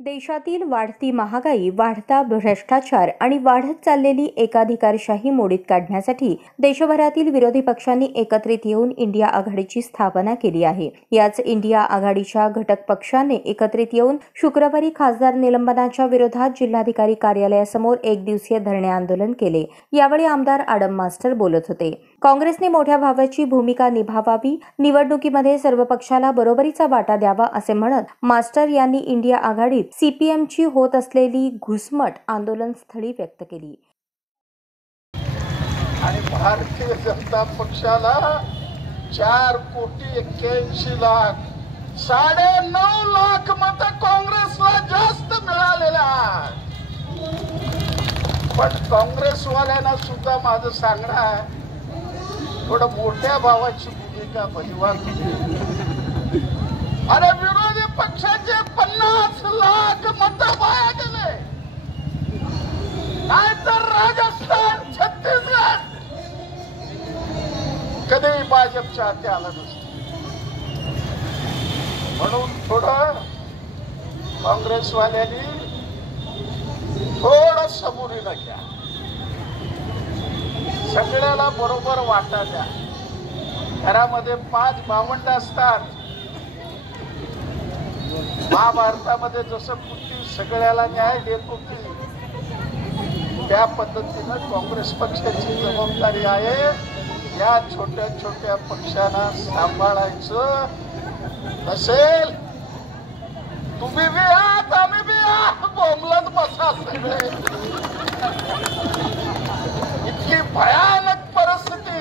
देशातील वाढती महागाई, वाढता भ्रष्टाचार आणि वाढत चाललेली एकाधिकारशाही मोडीत काढण्यासाठी देशभरातील विरोधी पक्षांनी एकत्रित येऊन इंडिया आघाडीची स्थापना केली आहे. याच इंडिया आघाडीच्या घटक पक्षाने एकत्रित येऊन शुक्रवारी खासदार निलंबनाच्या विरोधात जिल्हाधिकारी कार्यालयासमोर एक दिवसीय धरणे आंदोलन केले. यावेळी आमदार आडम मास्टर बोलत होते. काँग्रेसने मोठ्या भावाची भूमिका निभावावी, निवडणुकीमध्ये सर्व पक्षाला बरोबरीचा वाटा द्यावा असे म्हणत मास्टर यांनी इंडिया आघाडीत सीपीएमची होत असलेली घुसमट आंदोलनस्थळी व्यक्त केली. आणि भारतीय जनता पक्षाला 4,81,00,000 9.5 लाख मत काँग्रेसला जास्त मिळालेला. पण काँग्रेसवाल्यांना सुद्धा माझं सांगणं आहे, थोडं मोठ्या भावाची भूमिका बजवा. अरे विरोधी पक्षाचे 50 लाख मत वाया गेले, नाहीतर राजस्थान, छत्तीसगड कधीही भाजपच्या हाती आलं नसतं. म्हणून थोडं काँग्रेसवाल्यांनी थोडं सबुरीनं घ्या, सगळ्याला बरोबर वाटा द्या. घरामध्ये 5 भावंड असतात. महाभारतामध्ये जसं कुठली सगळ्याला न्याय देत होती, त्या पद्धतीनं काँग्रेस पक्षाची जबाबदारी आहे या छोट्या छोट्या पक्षांना सांभाळायचं. नसेल तुम्ही बी आहात, आम्ही बी आहात, बोंबलत बसा सगळे. इतकी भयानक परिस्थिती